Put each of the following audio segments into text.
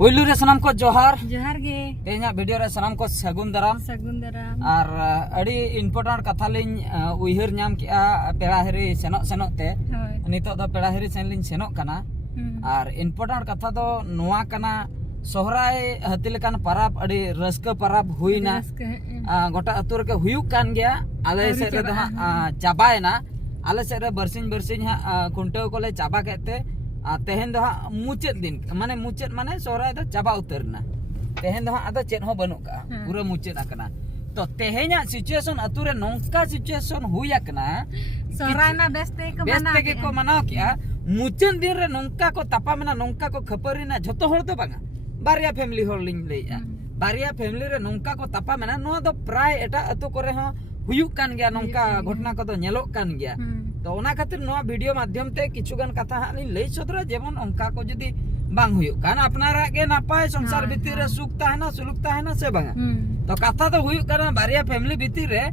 Puylu re sanam ko johar ge tehnya video re sanam ko sagun daram ar adi important katha lin uihir nyam kia pera heri senok te nitok do pera heri sen lin senok kana ar important katha do noa kana sohrai hati lekan parap adi raska parap huina gota atur ke huyuk kan gya ale se re chabaena ale se re bersin ha kuntaw ko le chaba kete tehen do mucet din mane mucet mane sorai do chaba utarna tehen do ado chet ho banuk ka pura mucet akana to tehenya situation ature nongka situation huya kana sorai na beste ko mana kya mucet din re nongka ko tapa mena nongka ko khapari na jhoto hor do banga baria family hor lin leya baria family re nongka ko tapa mena no do pray eta atu kore ho huyuk kan gya nongka घटना ko do nyelok kan gya तो उना खातिर नोआ video माध्यम ते किछुगान कथा हानि लई सदरा जेमन उनका को जदी बांग हुयुक कान अपनारा के नापाय संसार भीतर रे सुख ताहेना सुलुक ताहेना से बांगा तो कथा तो हुयुक काना बारिया फैमिली भीतर रे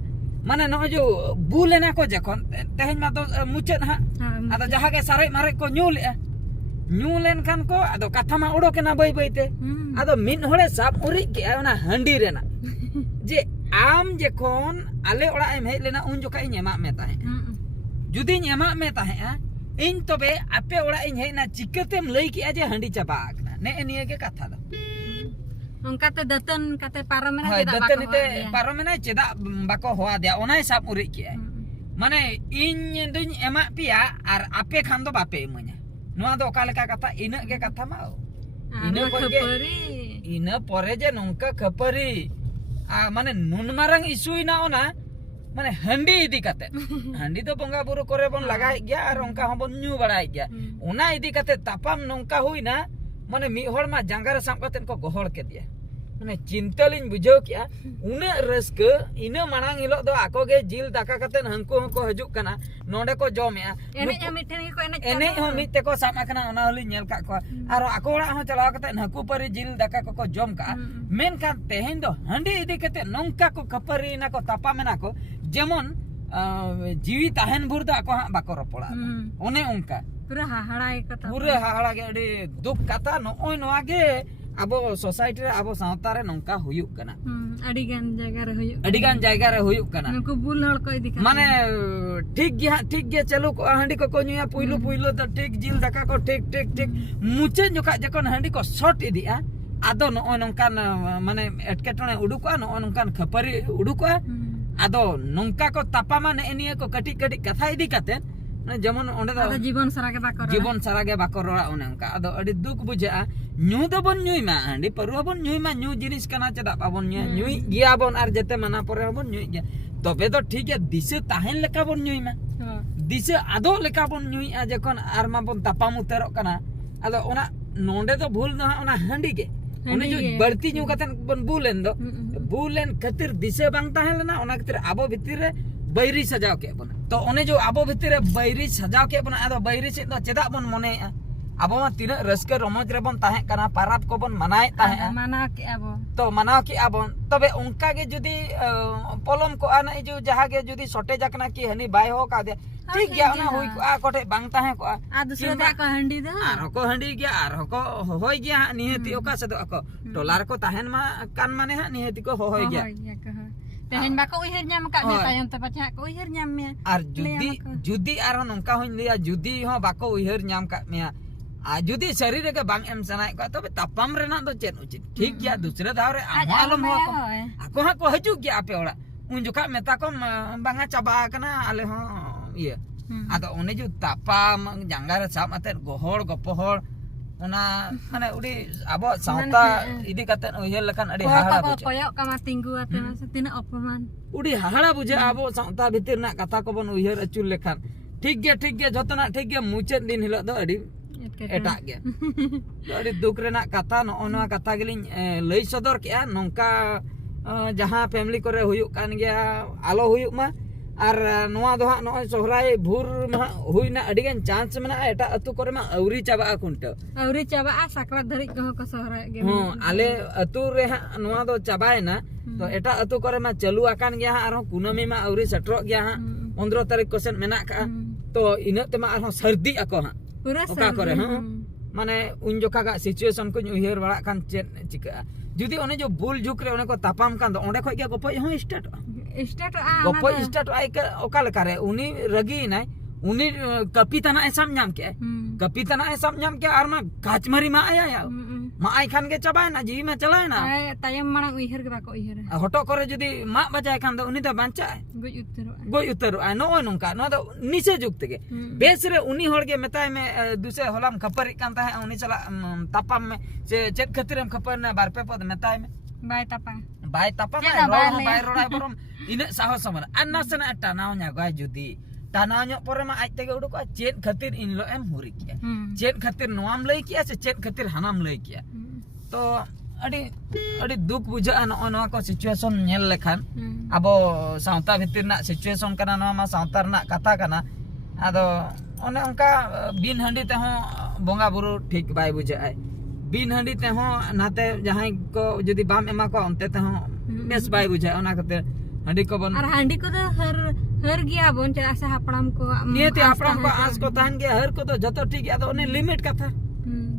माने नो जो बुलेना को जखन तेहेन मा तो मुचेत हा आदो जहा के सारे मारे को न्यू लेन खान को आदो कथा मा उडोकेना बाई बाईते आदो मिन होले साब उरी के ओना हंडी रेना जे आम जेखन आले ओड़ा एम हेज लेना उन जोका इ एमा मे ताहे जुदी एमा में ताहे इन तबे आपे ओड़ा इन हेना चिकतेम लई कि जे हंडी चाबा आकना ने निये के कथा द उनका ते दतन कते पारमेना के दतन ते पारमेना चेदा बाको होआ दिया ओनाय साब उरि के माने इन दुन एमा पिया आर आपे खान दो बापे इमanya नोआ दो ओका लेका कथा इना के कथा मा इना को के इना परे जे नोंका खपरी माने नुन मारंग इशू इना ओना माने हंडी इदी काते हंडी तो बंगा बुरु करे बन लगाय गया और उनका हम बन न्यू बड़ाय गया उना इदी काते तापाम नोंका हुईना माने मी होड़ मा जांगार साम काते को गोहड़ के दिया माने चिंता लिन बुझो किया उना रस्क इना मानांग हिलो दो आको गे जिल दाका काते हंको हंको हजुक कना नोडे को जमेया एने मिठे को एने हो मिते को सामा कना ओना हली नेल का को और आको ओड़ा हो चलाव काते हंको परी जिल दाका को जम का मेन का तेहेन दो हंडी इदी काते नोंका को खपरी ना को तापा मेना को जेमन जीवी ताहेन भुर दा को हा बाको रपड़ा ओने उनका पूरा हाहाड़ा के अडी दुख कथा नोय नोआ गे आबो सोसाइटी रे आबो सावता रे नोंका हुयुक कना अडी गान जायगा रे हुयुक कना नको बुल हड़ को इदी माने ठीक गे चलो को हंडी को नुया पुइलो तो ठीक जिल दाका को ठीक मुचे जोका जकन हंडी को शॉट इदिया आदो नोय नोंकान माने एटकेटणे उडुका नोय नोंकान खपरी उडुका आदो नोंका को तापामा ने एनिया को कटी कथा इदी काते जेमन ओंडे दो जीवन सारा के बाको रोड़ा ओने उनका आदो अडी दुख बुझा न्यू दो बन न्यूई मा हंडी परुवा बन न्यूई मा न्यू जिनिस कना चदा बाबन न्यूई गिया बन आर जते मना परे बन न्यूई गया तबे तो ठीक है दिसे ताहेन लेका बन न्यूई मा दिसे आदो लेका बन न्यूई आ जखन आर मा बन तापाम उतरो कना आदो ओना नोंडे तो भूल ना ओना हंडी के ओने जो बढ़ती न्यू कतन बन बुलेन खातिर दिसे बांग ताहेन लेना ओना खातिर आबो भितिर रे बैरी सजाव के बन तो ओने जो आबो भितर बैरी सजाव के बन आदो बैरी से तो चेदा बन मने आबो मा तिना रस्क रमज रे बन ताहे कना पाराप को बन मनाय ताहे मनाव के आबो तबे उनका के जदी पलम को आना जो जहा के जदी सोटे जकना की हनी बाय हो का दे ठीक गया ओना हुई को आ कोटे बांग ताहे को आ दूसरे दा को हंडी दा आर को हंडी गया आर को होय गया निहति ओका से दो को डॉलर को ताहेन मा कान माने हा निहति को होय गया तेहेन बाको उहिर न्याम का मे तायन त पछा को उहिर न्याम मे आर जुदी आर नोंका होइन लिया जुदी हो बाको उहिर न्याम का मे आ जुदी शरीर के बांग एम सनाय को तबे तापाम रेना दो चेन उचित ठीक गया दूसरे दाव रे आलम हो को हा को हजु गया आपे ओड़ा उन जोका मेता को बांगा चाबा कना आले हो ये आदो ओने जो तापाम जांगार साब अते गोहड़ गपोहड़ ओना माने उडी आबो सावता इदी कते उहिर लखान अडी हाहाड़ा बुझे कोयक कमा तिंगु आते तिना अपमान उडी हाहाड़ा बुझे आबो सावता भीतर ना कथा को बन उहिर अचुर लेखान ठीक गे जतना ठीक गे मुचेत दिन हिलो दो अडी एटा गे अडी दुख रेना कथा नोना कथा गेलिन लई सदर के नोंका जहां फैमिली करे हुयुक कान गया आलो हुयुक मा आर नोआ दो हा नोय सोहराय भूर मा हुइना अडिगन चांस मेना एटा अतु करे मा औरी चाबा कुंटा साकरा धरि को सोहराय गे आले अतु रे हा नोआ दो चाबायना तो एटा अतु करे मा चालू आकान गया आर कुनमी मा औरी सटरो गया हा 15 तारीख को सेन मेना का तो इना ते मा आर सर्दी आको हा पूरा ओका करे माने उन जोखा का सिचुएशन को उयहर बड़ा कान चेत चिका जुदी ओने जो बुल जुक रे ओने को तापाम कान दो ओंडे खय के गपय हो स्टार्ट गपय स्टार्ट आइ के ओका लेका रे उनी रगी नाय उनी कपितना एसम नाम के कपितना एसम नाम के आर मा गाचमारी मा आया या मा आई खान के चबाय ना जी में चलाय ना तायम मांग उयहर के बाको उयहर हटो करे जुदी मा बजाय खान दो उनी तो बांचा गोय उतरो आ नो नोंका नो दो नीचे जुक तेगे बेस रे उनी होड़ के मेताय में दुसे होलाम खपर कान ता है उनी चला तापाम में से चेत खतिरम खपर ना बार पे पद मेताय में बाय तापा में बाय रोड़ाय बरम इन साहस समन अन्ना सना टानाव nya गाय जुदी टानाव nya परे मा आज तेगे उडुक चेत खतिर इन लो एम हुरी किया चेत खतिर नोआम लई किया से चेत खतिर हनाम लई किया तो अड़ी दुख बुझा न को सिचुएशन नेल लेखान अब सावता भितर ना सिचुएशन कना न मा सावता ना कथा कना आदो ओने उनका बिन हंडी ते हो बोंगा बुरु ठीक बाय बुझा है बिन हंडी ते हो नाते जहां को जदी बाम एमा को अंते ते हो बेस बाय बुझा ओना कते हंडी को बन और हंडी को तो हर गया बोन चला से हापड़ाम को नियति हापड़ाम को आस को ताहन के हर को तो जतो ठीक है तो ओने लिमिट कथा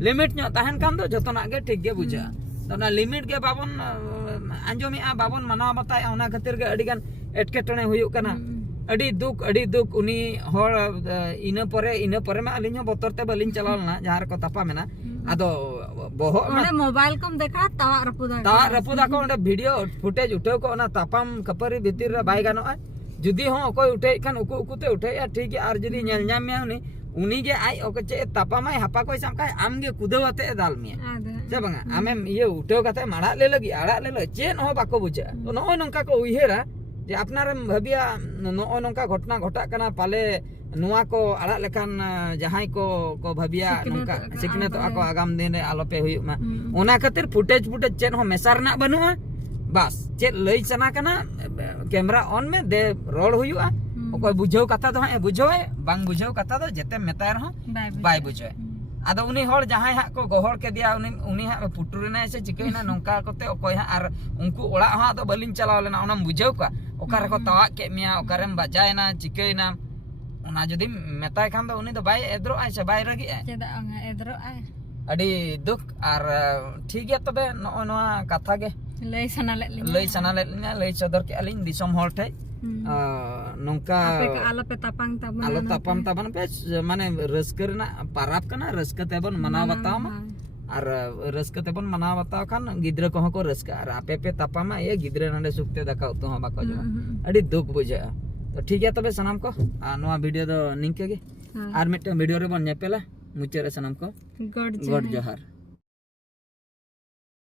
लिमिट न्यो ताहन कान दो जतो ना के ठीक गे बुझा तो ना लिमिट के बाबन अंजोमी आ बाबन मनाव बताय ओना खातिर के अडिगान एटकेटणे हुयुक कना अडी दुख उनी होर इना परे मा अलिन बोतर ते बलिन चलालना जहार को तापा मेना आदो बोहो ओने मोबाइल कम देखा तावा रपुदा को ओने वीडियो फुटेज उठाव को ओना तापाम खपरी भीतर रे बाय गानो जुदी हो कोई उठे खान उकु ते उठे या ठीक है आर जुदी नेल नाम में उनी गे आई ओके चे तापामाय हापा कोई साम काय आम गे कुदवाते दाल मिया से बंगा आमे ये उठेव कते माड़ा ले लगी आड़ा ले चेन हो बाको बुझा तो नो नंका को उयहेरा जे अपनार भाबिया नो नंका घटना घटा कना पाले नुआ को आड़ा लेखान जहां को भाबिया नंका सिकने तो आको आगाम दिन रे आलोपे हुई मा ओना खातिर फुटेज चेन हो मेसार ना बनुआ बस चेत लई सना कना कैमरा ऑन में दे रोड हुआ ओको बुझाव कथा दो है बुझाव बांग बुझाव कथा दो जेते मेताय रहो बाय बुझाव आदो उनी होड़ जहां हा को गोहड़ के दिया उनी हा पुटुरना से चिकैना नोंका कोते ओकोय हा आर उनको ओड़ा हा तो बलिन चलाव लेना ओना बुझाव का ओकार को तवा के मिया ओकारम बजायना चिकैना ओना जदी मेताय खान दो उनी तो बाय एद्रो आय से बाय रगी आय चेदा एद्रो आय अडी दुख आर ठीक है तबे नोआ कथा के लई सना लई सदर के अलिन दिसम होड़ थे नोंका आलो तापाम ताबन पे माने रस्कर ना पाराप कना रस्क तेबन मनाव बताव और रस्क तेबन मनाव बताव खान गिद्र को को रस्क और आपे पे तापामा ये गिद्र नंडे सुक्ते दका तो हम बाको जो अडी दुख बुझा तो ठीक है तबे सनाम को नोआ वीडियो दो निंके गे आर मिटे वीडियो रे बन नेपेला मुचे रे सनाम को गॉड जोहार।